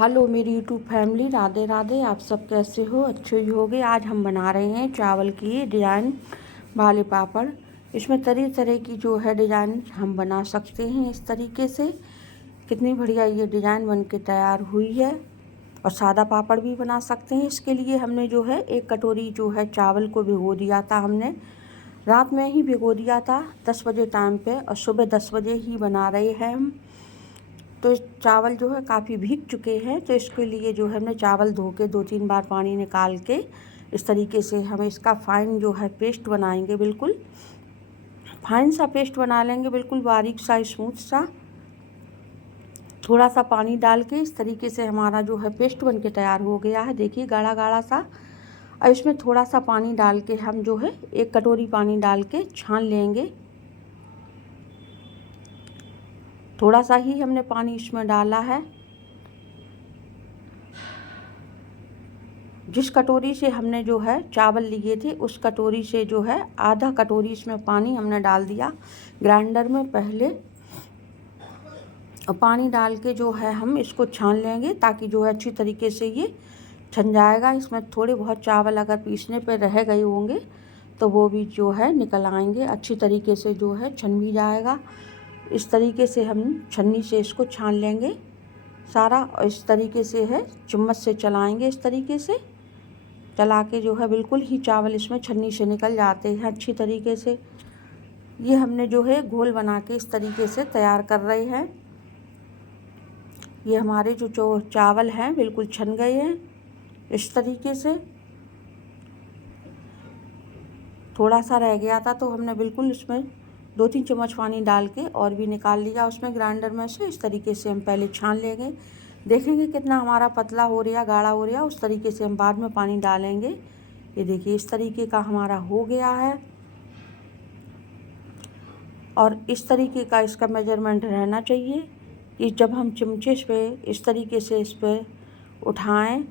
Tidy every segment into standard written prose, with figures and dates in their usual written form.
Hello मेरी YouTube family, Radhe Radhe. आप सब कैसे हो? अच्छे ही होगे। आज हम बना रहे हैं चावल की डिज़ाइन वाले पापड़। इसमें तरह तरह की जो है डिज़ाइन हम बना सकते हैं। इस तरीके से कितनी बढ़िया ये डिज़ाइन बन के तैयार हुई है। और सादा पापड़ भी बना सकते हैं। इसके लिए हमने जो है 1 कटोरी जो है चावल को भिगो दिया था। हमने रात में ही भिगो दिया था 10 बजे टाइम पे, और सुबह 10 बजे ही बना रहे हैं हम। तो चावल जो है काफ़ी भीग चुके हैं, तो इसके लिए जो है हमने चावल धो के 2-3 बार पानी निकाल के इस तरीके से हम इसका फाइन जो है पेस्ट बनाएंगे। बिल्कुल फाइन सा पेस्ट बना लेंगे, बिल्कुल बारीक सा स्मूथ सा। थोड़ा सा पानी डाल के इस तरीके से हमारा जो है पेस्ट बन के तैयार हो गया है। देखिए गाढ़ा गाढ़ा सा। और इसमें थोड़ा सा पानी डाल के हम जो है 1 कटोरी पानी डाल के छान लेंगे। थोड़ा सा ही हमने पानी इसमें डाला है। जिस कटोरी से हमने जो है चावल लिए थे उस कटोरी से जो है आधा कटोरी इसमें पानी हमने डाल दिया ग्राइंडर में पहले। और पानी डाल के जो है हम इसको छान लेंगे, ताकि जो है अच्छी तरीके से ये छन जाएगा। इसमें थोड़े बहुत चावल अगर पीसने पे रह गए होंगे तो वो भी जो है निकल आएंगे। अच्छी तरीके से जो है छन भी जाएगा। इस तरीके से हम छन्नी से इसको छान लेंगे सारा। और इस तरीके से है चम्मच से चलाएंगे। इस तरीके से चला के जो है बिल्कुल ही चावल इसमें छन्नी से निकल जाते हैं अच्छी तरीके से। ये हमने जो है घोल बना के इस तरीके से तैयार कर रहे हैं। ये हमारे जो चावल हैं बिल्कुल छन गए हैं इस तरीके से। थोड़ा सा रह गया था तो हमने बिल्कुल इसमें 2-3 चम्मच पानी डाल के और भी निकाल लिया उसमें ग्राइंडर में से। इस तरीके से हम पहले छान लेंगे। देखेंगे कितना हमारा पतला हो रहा, गाढ़ा हो रहा, उस तरीके से हम बाद में पानी डालेंगे। ये देखिए इस तरीके का हमारा हो गया है। और इस तरीके का इसका मेजरमेंट रहना चाहिए कि जब हम चमचे पे इस तरीके से इस पर उठाएं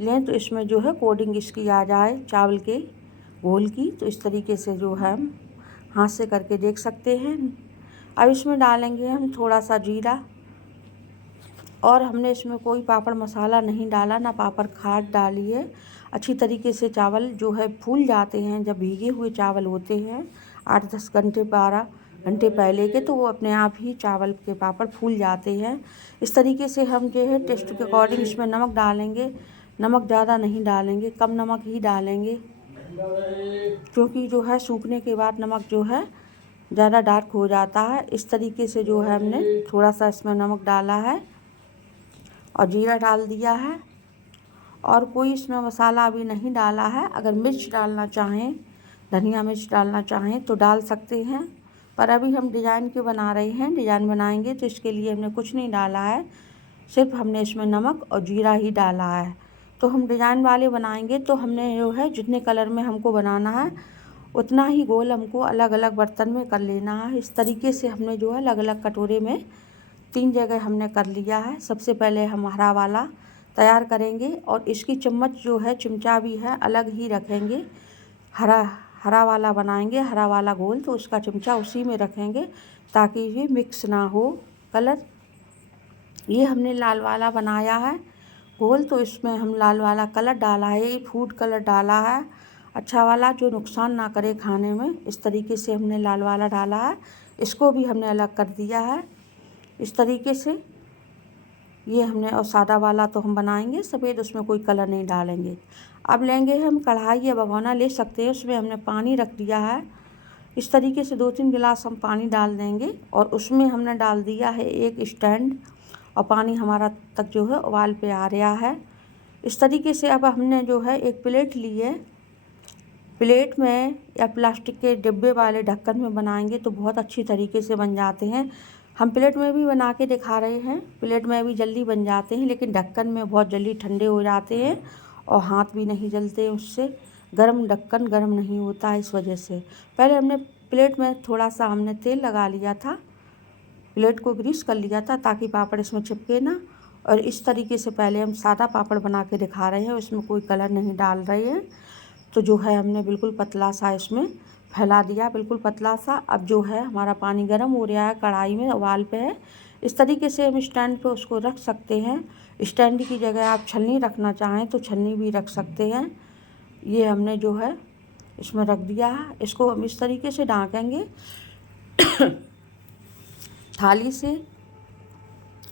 लें तो इसमें जो है कोटिंग इसकी आ जाए चावल के घोल की। तो इस तरीके से जो है हम हाथ से करके देख सकते हैं। अब इसमें डालेंगे हम थोड़ा सा जीरा। और हमने इसमें कोई पापड़ मसाला नहीं डाला, ना पापड़ खाद डाली है। अच्छी तरीके से चावल जो है फूल जाते हैं जब भीगे हुए चावल होते हैं 8-10 घंटे 12 घंटे पहले के, तो वो अपने आप ही चावल के पापड़ फूल जाते हैं। इस तरीके से हम जो है टेस्ट के अकॉर्डिंग इसमें नमक डालेंगे। नमक ज़्यादा नहीं डालेंगे, कम नमक ही डालेंगे, क्योंकि जो है सूखने के बाद नमक जो है ज़्यादा डार्क हो जाता है। इस तरीके से जो है हमने थोड़ा सा इसमें नमक डाला है और जीरा डाल दिया है। और कोई इसमें मसाला अभी नहीं डाला है। अगर मिर्च डालना चाहें, धनिया मिर्च डालना चाहें तो डाल सकते हैं, पर अभी हम डिज़ाइन के बना रहे हैं, डिज़ाइन बनाएंगे तो इसके लिए हमने कुछ नहीं डाला है। सिर्फ हमने इसमें नमक और जीरा ही डाला है। तो हम डिज़ाइन वाले बनाएंगे तो हमने जो है जितने कलर में हमको बनाना है उतना ही गोल हमको अलग अलग बर्तन में कर लेना है। इस तरीके से हमने जो है अलग अलग कटोरे में 3 जगह हमने कर लिया है। सबसे पहले हम हरा वाला तैयार करेंगे और इसकी चम्मच जो है चिमटा भी है अलग ही रखेंगे। हरा वाला बनाएंगे, हरा वाला गोल, तो उसका चिमटा उसी में रखेंगे ताकि ये मिक्स ना हो कलर। ये हमने लाल वाला बनाया है गोल, तो इसमें हम लाल वाला कलर डाला है, फूड कलर डाला है अच्छा वाला, जो नुकसान ना करे खाने में। इस तरीके से हमने लाल वाला डाला है, इसको भी हमने अलग कर दिया है इस तरीके से। ये हमने, और सादा वाला तो हम बनाएंगे सफ़ेद, उसमें कोई कलर नहीं डालेंगे। अब लेंगे हम कढ़ाई या भगोना ले सकते हैं, उसमें हमने पानी रख दिया है। इस तरीके से 2-3 गिलास हम पानी डाल देंगे और उसमें हमने डाल दिया है एक स्टैंड, और पानी हमारा तक जो है उबाल पे आ रहा है इस तरीके से। अब हमने जो है एक प्लेट ली है, प्लेट में या प्लास्टिक के डिब्बे वाले ढक्कन में बनाएंगे तो बहुत अच्छी तरीके से बन जाते हैं। हम प्लेट में भी बना के दिखा रहे हैं, प्लेट में भी जल्दी बन जाते हैं, लेकिन ढक्कन में बहुत जल्दी ठंडे हो जाते हैं और हाथ भी नहीं जलते उससे। गर्म ढक्कन गर्म नहीं होता है, इस वजह से पहले हमने प्लेट में थोड़ा सा हमने तेल लगा लिया था, प्लेट को ग्रीस कर लिया था ताकि पापड़ इसमें चिपके ना। और इस तरीके से पहले हम सादा पापड़ बना के दिखा रहे हैं, उसमें कोई कलर नहीं डाल रहे हैं। तो जो है हमने बिल्कुल पतला सा इसमें फैला दिया, बिल्कुल पतला सा। अब जो है हमारा पानी गर्म हो रहा है, कढ़ाई में उबाल पे है, इस तरीके से हम स्टैंड पे उसको रख सकते हैं। स्टैंड की जगह आप छलनी रखना चाहें तो छलनी भी रख सकते हैं। ये हमने जो है इसमें रख दिया है। इसको हम इस तरीके से ढाँकेंगे थाली से।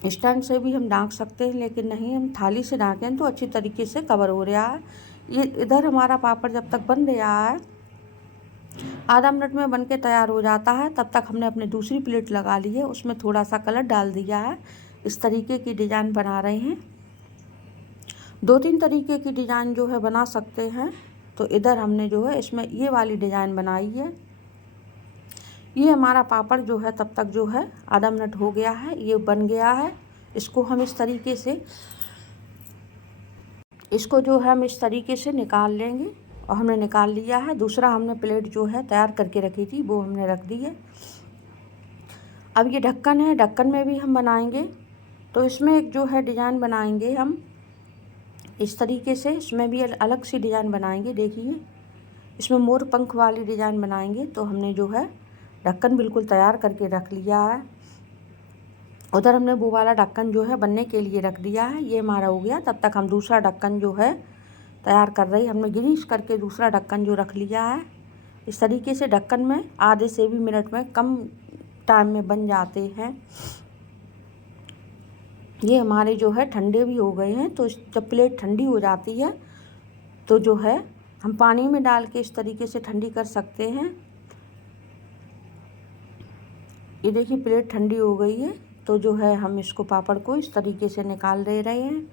स्टैंड से भी हम ढाँक सकते हैं, लेकिन नहीं, हम थाली से ढाँकें तो अच्छी तरीके से कवर हो रहा है। ये इधर हमारा पापड़ जब तक बन रहा है, आधा मिनट में बन के तैयार हो जाता है, तब तक हमने अपनी दूसरी प्लेट लगा ली है, उसमें थोड़ा सा कलर डाल दिया है। इस तरीके की डिज़ाइन बना रहे हैं। 2-3 तरीके की डिज़ाइन जो है बना सकते हैं। तो इधर हमने जो है इसमें ये वाली डिज़ाइन बनाई है। ये हमारा पापड़ जो है तब तक जो है आधा मिनट हो गया है, ये बन गया है। इसको हम इस तरीके से निकाल लेंगे, और हमने निकाल लिया है। दूसरा हमने प्लेट जो है तैयार करके रखी थी, वो हमने रख दी है। अब ये ढक्कन है, ढक्कन में भी हम बनाएंगे। तो इसमें एक जो है डिज़ाइन बनाएंगे हम इस तरीके से। इसमें भी अलग सी डिज़ाइन बनाएंगे। देखिए, इसमें मोर पंख वाली डिज़ाइन बनाएंगे। तो हमने जो है ढक्कन बिल्कुल तैयार करके रख लिया है। उधर हमने वो वाला ढक्कन जो है बनने के लिए रख दिया है। ये हमारा हो गया। तब तक हम दूसरा ढक्कन जो है तैयार कर रही। हमने ग्रीस करके दूसरा ढक्कन जो रख लिया है। इस तरीके से ढक्कन में आधे से भी मिनट में कम टाइम में बन जाते हैं। ये हमारे जो है ठंडे भी हो गए हैं। तो जब प्लेट ठंडी हो जाती है तो जो है हम पानी में डाल के इस तरीके से ठंडी कर सकते हैं। ये देखिए, प्लेट ठंडी हो गई है। तो जो है हम इसको पापड़ को इस तरीके से निकाल दे रहे हैं।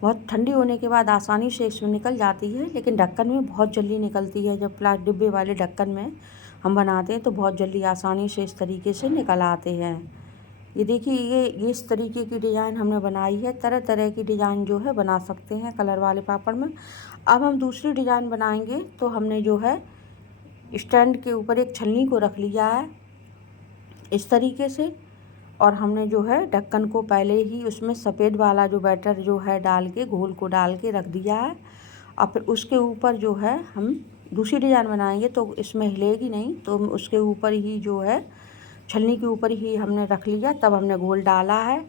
बहुत ठंडी होने के बाद आसानी से इसमें निकल जाती है, लेकिन ढक्कन में बहुत जल्दी निकलती है। जब प्लास्टिक डिब्बे वाले ढक्कन में हम बनाते हैं तो बहुत जल्दी आसानी से इस तरीके से निकल आते हैं। ये देखिए, ये इस तरीके की डिज़ाइन हमने बनाई है। तरह तरह की डिज़ाइन जो है बना सकते हैं कलर वाले पापड़ में। अब हम दूसरी डिज़ाइन बनाएंगे। तो हमने जो है स्टैंड के ऊपर एक छलनी को रख लिया है इस तरीके से, और हमने जो है ढक्कन को पहले ही उसमें सफ़ेद वाला जो बैटर जो है डाल के, घोल को डाल के रख दिया है। और फिर उसके ऊपर जो है हम दूसरी डिज़ाइन बनाएंगे तो इसमें हिलेगी नहीं। तो उसके ऊपर ही जो है छलनी के ऊपर ही हमने रख लिया, तब हमने घोल डाला है।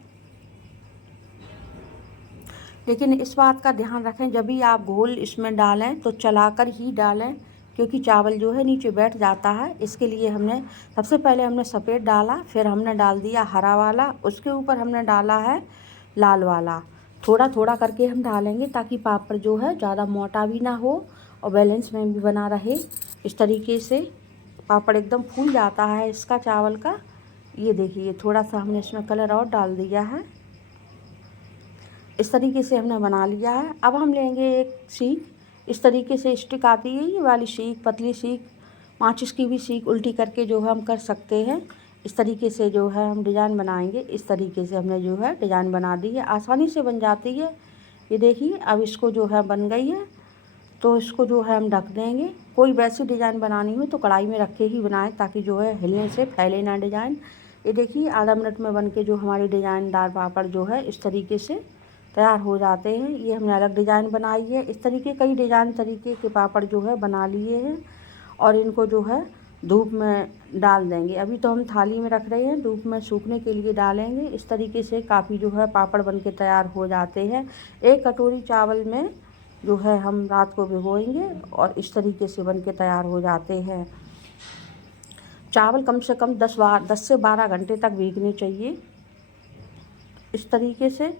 लेकिन इस बात का ध्यान रखें, जब भी आप घोल इसमें डालें तो चलाकर ही डालें, क्योंकि चावल जो है नीचे बैठ जाता है। इसके लिए हमने सबसे पहले हमने सफ़ेद डाला, फिर हमने डाल दिया हरा वाला, उसके ऊपर हमने डाला है लाल वाला। थोड़ा थोड़ा करके हम डालेंगे ताकि पापड़ जो है ज़्यादा मोटा भी ना हो और बैलेंस में भी बना रहे। इस तरीके से पापड़ एकदम फूल जाता है इसका, चावल का। ये देखिए, थोड़ा सा हमने इसमें कलर और डाल दिया है। इस तरीके से हमने बना लिया है। अब हम लेंगे एक सीख। इस तरीके से स्टिक आती है, ये वाली सीख, पतली सीख, माचिस की भी सीख उल्टी करके जो है हम कर सकते हैं। इस तरीके से जो है हम डिज़ाइन बनाएंगे। इस तरीके से हमने जो है डिज़ाइन बना दी है, आसानी से बन जाती है। ये देखिए, अब इसको जो है बन गई है, तो इसको जो है हम ढक देंगे। कोई वैसी डिज़ाइन बनानी हो तो कढ़ाई में रख के ही बनाएं, ताकि जो है हिलने से फैले ना डिज़ाइन। ये देखिए, आधा मिनट में बन के जो हमारी डिज़ाइनदार पापड़ जो है इस तरीके से तैयार हो जाते हैं। ये हमने अलग डिज़ाइन बनाई है। इस तरीके कई डिज़ाइन तरीके के पापड़ जो है बना लिए हैं, और इनको जो है धूप में डाल देंगे। अभी तो हम थाली में रख रहे हैं, धूप में सूखने के लिए डालेंगे। इस तरीके से काफ़ी जो है पापड़ बन के तैयार हो जाते हैं। एक कटोरी चावल में जो है हम रात को भिगोएंगे, और इस तरीके से बन के तैयार हो जाते हैं। चावल कम से कम 10 से 12 घंटे तक भीगने चाहिए इस तरीके से।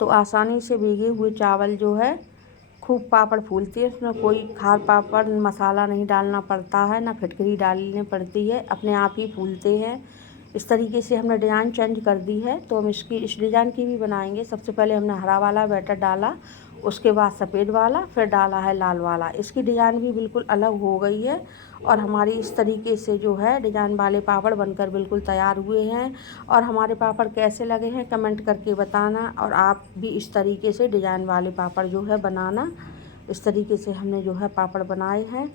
तो आसानी से भीगे हुए चावल जो है खूब पापड़ फूलती है। इसमें कोई खार पापड़ मसाला नहीं डालना पड़ता है, ना फिटकरी डालनी पड़ती है, अपने आप ही फूलते हैं। इस तरीके से हमने डिज़ाइन चेंज कर दी है। तो हम इस डिज़ाइन की भी बनाएंगे। सबसे पहले हमने हरा वाला बैटर डाला, उसके बाद सफ़ेद वाला, फिर डाला है लाल वाला। इसकी डिज़ाइन भी बिल्कुल अलग हो गई है, और हमारी इस तरीके से जो है डिज़ाइन वाले पापड़ बनकर बिल्कुल तैयार हुए हैं। और हमारे पापड़ कैसे लगे हैं कमेंट करके बताना, और आप भी इस तरीके से डिज़ाइन वाले पापड़ जो है बनाना। इस तरीके से हमने जो है पापड़ बनाए हैं।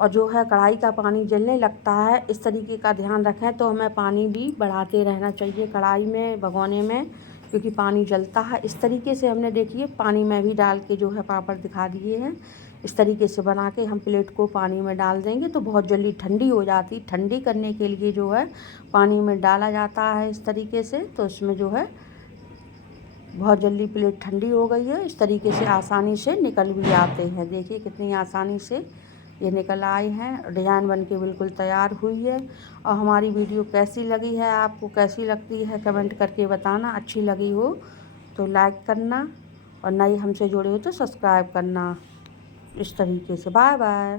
और जो है कढ़ाई का पानी जलने लगता है, इस तरीके का ध्यान रखें। तो हमें पानी भी बढ़ाते रहना चाहिए कढ़ाई में, भगोने में, क्योंकि पानी जलता है। इस तरीके से हमने देखिए पानी में भी डाल के जो है पापड़ दिखा दिए हैं। इस तरीके से बना के हम प्लेट को पानी में डाल देंगे तो बहुत जल्दी ठंडी हो जाती। ठंडी करने के लिए जो है पानी में डाला जाता है इस तरीके से, तो इसमें जो है बहुत जल्दी प्लेट ठंडी हो गई है। इस तरीके से आसानी से निकल भी आते हैं। देखिए कितनी आसानी से ये निकल आए हैं। डिज़ाइन बन के बिल्कुल तैयार हुई है। और हमारी वीडियो कैसी लगी है, आपको कैसी लगती है, कमेंट करके बताना। अच्छी लगी हो तो लाइक करना और नए हमसे जुड़े हो तो सब्सक्राइब करना। इस तरीके से बाय बाय।